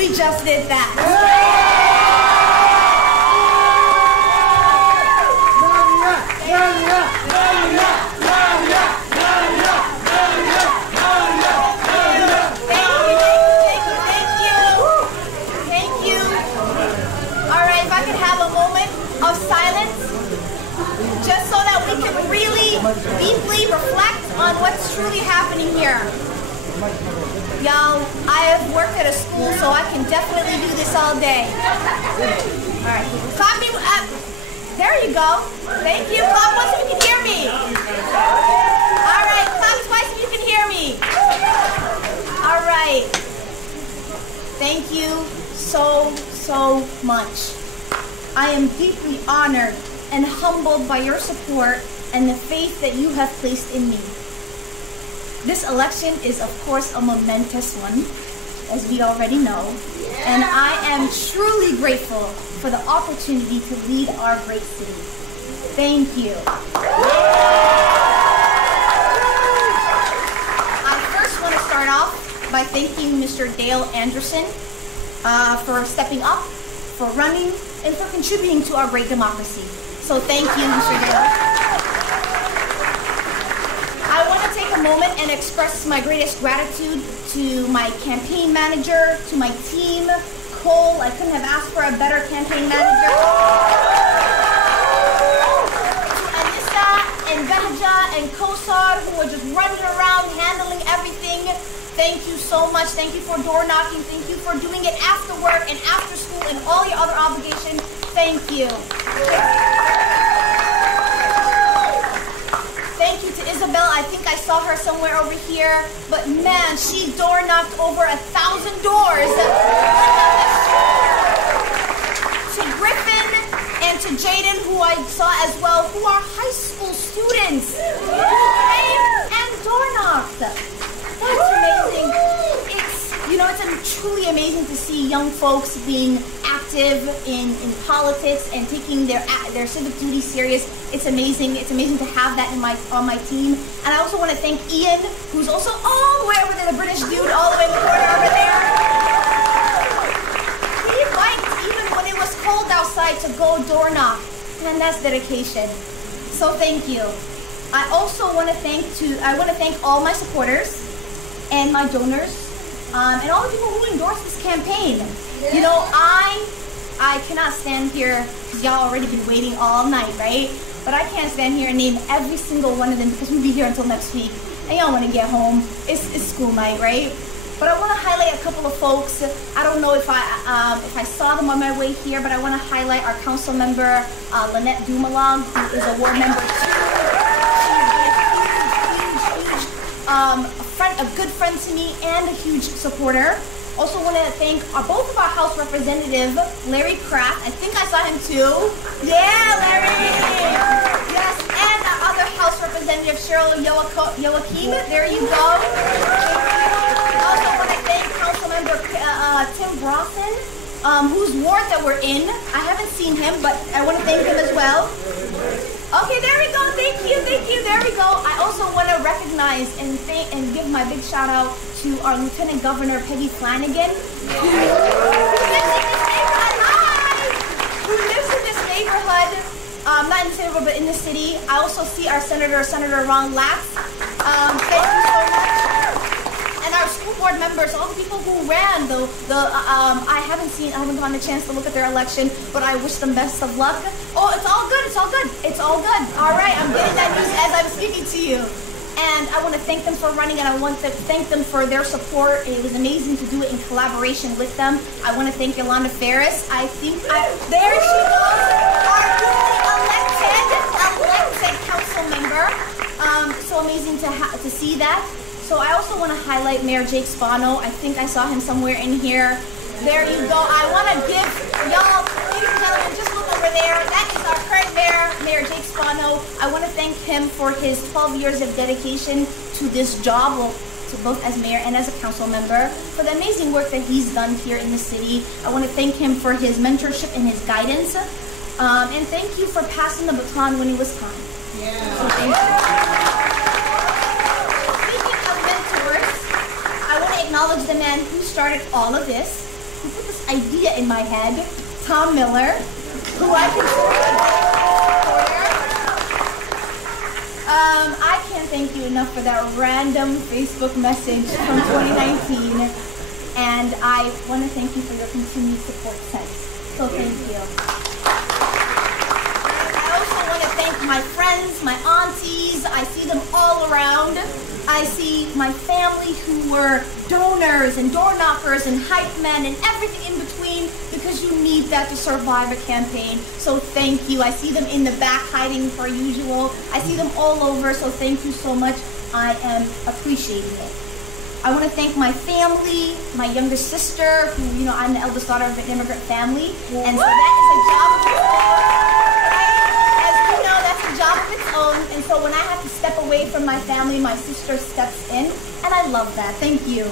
We just did that. Thank you. All right, if I could have a moment of silence, just so that we can really deeply reflect on what's truly happening here. Y'all, I have worked at a school, so I can definitely do this all day. All right, clap me up. There you go. Thank you. Clap once if you can hear me. All right, clap twice if you can hear me. All right. Thank you so much. I am deeply honored and humbled by your support and the faith that you have placed in me. This election is, of course, a momentous one, as we already know, and I am truly grateful for the opportunity to lead our great city. Thank you. I first want to start off by thanking Mr. Dale Anderson for stepping up, for running, and for contributing to our great democracy. So thank you, Mr. Dale. I want to take a moment and express my greatest gratitude to my campaign manager, to my team, Cole. I couldn't have asked for a better campaign manager. To Anissa and Behja and Kosar, who are just running around handling everything. Thank you so much. Thank you for door knocking. Thank you for doing it after work and after school and all your other obligations. Thank you. Thank you to Isabel. I think I saw her somewhere over here. But man, she door knocked over 1,000 doors. To Griffin and to Jaden, who I saw as well, who are high school students, who came and door knocked. That's amazing. It's truly amazing to see young folks being active in politics and taking their civic duty serious. It's amazing. It's amazing to have that on my team. And I also want to thank Ian, who's also all the way over there, the British dude, all the way in the corner over there. He biked even when it was cold outside to go door knock, and that's dedication. So thank you. I also want to thank all my supporters and my donors, and all the people who endorsed this campaign. Yeah. You know, I cannot stand here, because y'all already been waiting all night, right? But I can't stand here and name every single one of them, because we'll be here until next week, and y'all want to get home. It's school night, right? But I want to highlight a couple of folks. I don't know if I saw them on my way here, but I want to highlight our council member, Lynette Dumalang, who is a ward member too. A good friend to me and a huge supporter. Also want to thank both of our House representative, Larry Kraft. I think I saw him too. Yeah, Larry! Yes, and our other House representative, Cheryl Joachim. There you go. I also want to thank Councilmember Tim Brosnan, whose ward that we're in. I haven't seen him, but I want to thank him as well. Okay, there we go. Thank you. There we go. I also want to recognize and give my big shout out to our Lieutenant Governor Peggy Flanagan, who lives in this neighborhood. Not in this neighborhood, but in the city. I also see our Senator Ron Lax. Thank you so much. And our school board members, all the people who ran I haven't gotten a chance to look at their election, but I wish them best of luck. Oh, it's all good. All right, I'm getting that news as I'm speaking to you. And I want to thank them for running, and I want to thank them for their support. It was amazing to do it in collaboration with them. I want to thank Yolanda Ferris. There she goes, our newly elected council member. So amazing to see that. So I also want to highlight Mayor Jake Spano. I think I saw him somewhere in here. There you go. I want to give y'all, ladies and gentlemen, just look over there. That is our current mayor, Mayor Jake Spano. I want to thank him for his 12 years of dedication to this job, to both as mayor and as a council member, for the amazing work that he's done here in the city. I want to thank him for his mentorship and his guidance. And thank you for passing the baton when it was time. Yeah. So thank you. Speaking of mentors, I want to acknowledge the man who started all of this, who idea in my head, Tom Miller, who I consider I can't thank you enough for that random Facebook message from 2019, and I want to thank you for your continued support since. So thank you. I also want to thank my friends, my aunties. I see them all around. I see my family who were donors and door knockers and hype men and everything in between, because you need that to survive a campaign. So thank you. I see them in the back hiding per usual. I see them all over, so thank you so much. I am appreciating it. I want to thank my family, my younger sister, who, I'm the eldest daughter of an immigrant family, and so that is a job of its own. As you know, that's a job of its own, and so when I have to step away from my family, my sister steps in, and I love that. Thank you.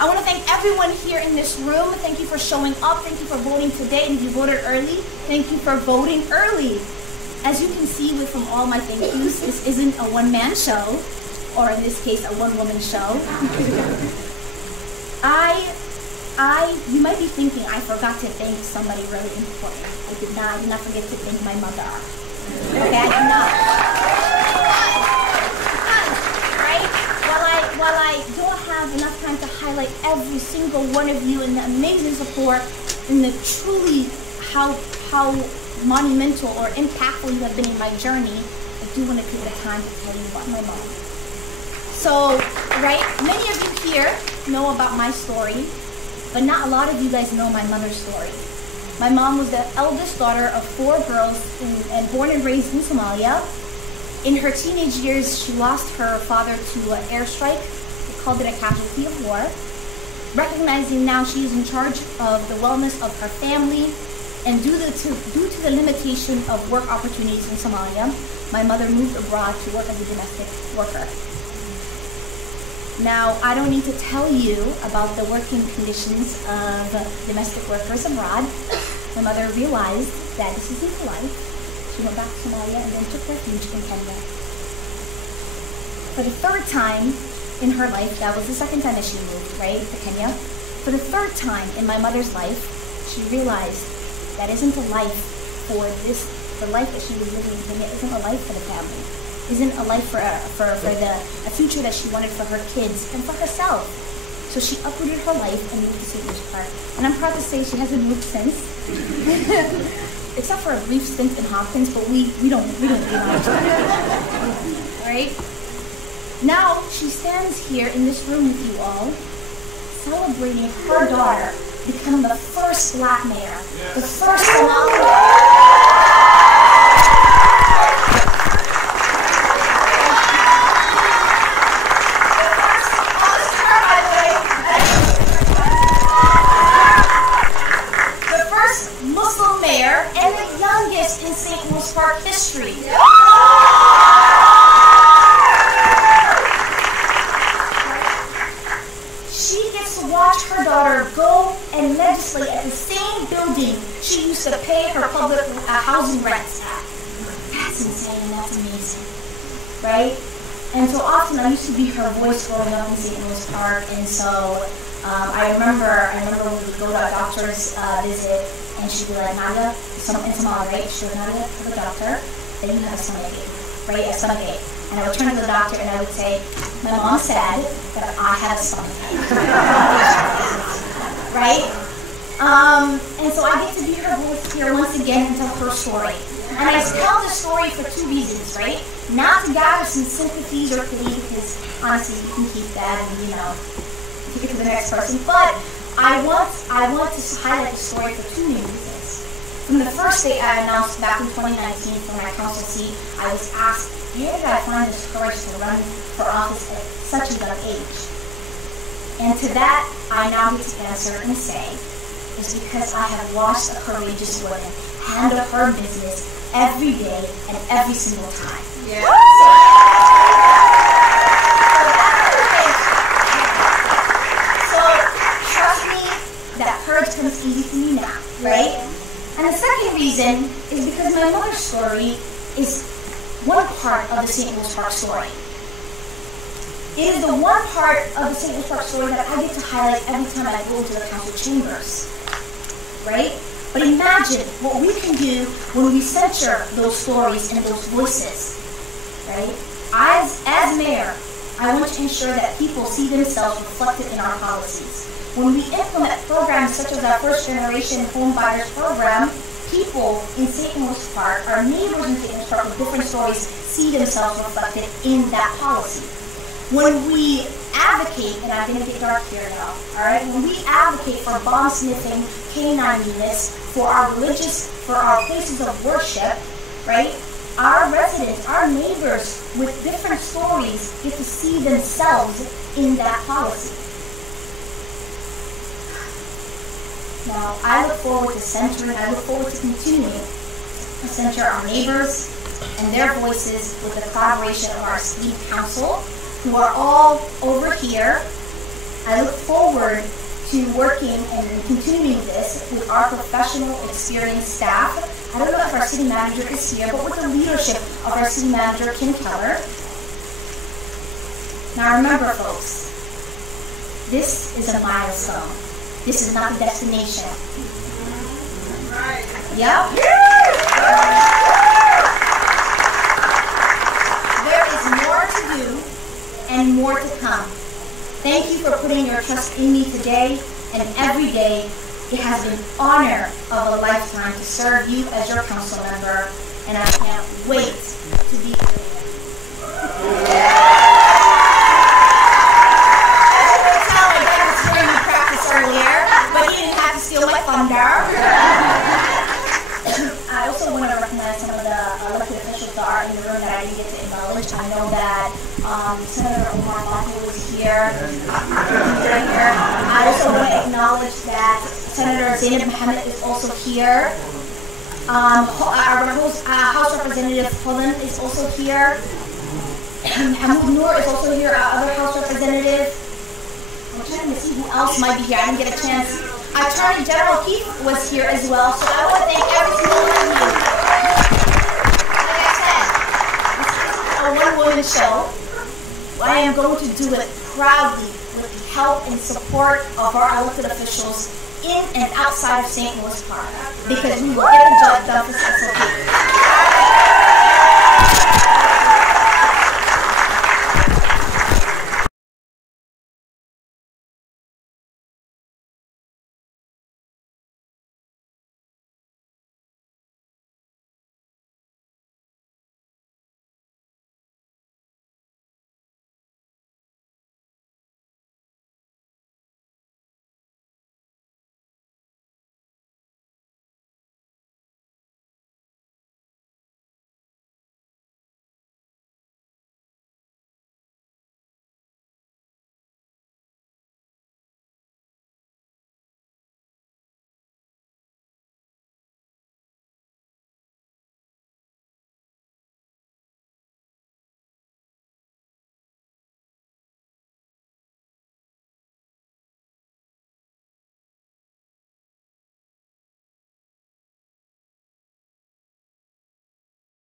I want to thank everyone here in this room. Thank you for showing up. Thank you for voting today, and if you voted early, thank you for voting early. As you can see from all my thank yous, this isn't a one-man show, or in this case, a one-woman show. You might be thinking I forgot to thank somebody really important. I did not forget to thank my mother. Okay, I did not. Right? While I don't have enough time to highlight every single one of you and the amazing support and the truly how monumental or impactful you have been in my journey, I do want to take the time to tell you about my mom. So, right, many of you here know about my story, but not a lot of you guys know my mother's story. My mom was the eldest daughter of 4 girls and born and raised in Somalia. In her teenage years, she lost her father to an airstrike. They called it a casualty of war. Recognizing now she is in charge of the wellness of her family, and due to the limitation of work opportunities in Somalia, my mother moved abroad to work as a domestic worker. Now, I don't need to tell you about the working conditions of domestic workers abroad. My mother realized that this isn't her life. She went back to Somalia and then took refuge in Kenya. For the 3rd time in her life, that was the 2nd time that she moved, right, to Kenya. For the 3rd time in my mother's life, she realized that isn't a life for this. The life that she was living in Kenya isn't a life for the family. Isn't a life for a future that she wanted for her kids and for herself. So she uprooted her life and moved to St. Louis Park. And I'm proud to say she hasn't moved since. Except for a brief stint in Hopkins, but we don't get on each other. Right? Now she stands here in this room with you all, celebrating her daughter becoming the first Black mayor, the first Somali. In St. Louis Park history. She gets to watch her daughter go and legislate at the same building she used to pay her public housing rents at. That's insane, that's amazing, right? And so often I used to be her voice growing up in St. Louis Park, and so I remember when we would go to a doctor's visit, and she'd be like, Nadia, in Somali, right? She would, Nadia, to the doctor, then you have a stomachache, right? A stomachache. And I would turn to the doctor and I would say, my mom said that I have a stomachache. Right? And so I get to be her voice here once again and tell her story. And I tell the story for 2 reasons, right? Not to gather some sympathies or pity, because honestly, you can keep that and, take it to the next person. But I want to highlight the story for 2 main reasons. From the first day I announced back in 2019 for my council seat, I was asked, where did I find this courage to run for office at such a young age? And to that, I now get to answer and say, is because I have watched a courageous woman handle her business every day and every single time. Yeah. So trust me, that courage comes easy to me now, right? And the second reason is because my mother's story is one part of the St. Louis Park story. It is the one part of the St. Louis Park story that I get to highlight every time I go into the council chambers. right? But imagine what we can do when we center those stories and those voices, right? As mayor, I want to ensure that people see themselves reflected in our policies. When we implement programs such as our first generation home buyers program, people in St. Louis Park, our neighbors in St. Louis Park with different stories, see themselves reflected in that policy. When we advocate, and I'm going to get dark here now, all right? When we advocate for bomb-sniffing canine units for our places of worship, right? Our residents, our neighbors with different stories get to see themselves in that policy. Now, I look forward to centering, I look forward to continuing to center our neighbors and their voices with the collaboration of our esteemed council, who are all over here. I look forward to working and continuing this with our professional, experienced staff. I don't know if our city manager is here, but with the leadership of our city manager, Kim Keller. Now remember, folks, this is a milestone. This is not the destination. Yep. There is more to do and more to come. Thank you for putting your trust in me today and every day. It has been an honor of a lifetime to serve you as your council member, and I can't wait to be with you. As you can tell, my dad was hearing me practice earlier, but he didn't have to steal my thunder. I also want to recognize some of the elected officials that are in the room that I didn't get to acknowledge. I know that Senator Omar Mato was here. I also want to acknowledge that Senator Zainab Mohammed is also here. Our House Representative Holland is also here. Hamoud Noor is also here, our other House Representative. I'm trying to see who else might be here. I didn't get a chance. Attorney General Keith was here as well, so I want to thank every single one of you. Like I said, this isn't a one-woman show. I am going to do it proudly with the help and support of our elected officials in and outside of St. Louis Park, because we will get the job done for SLP.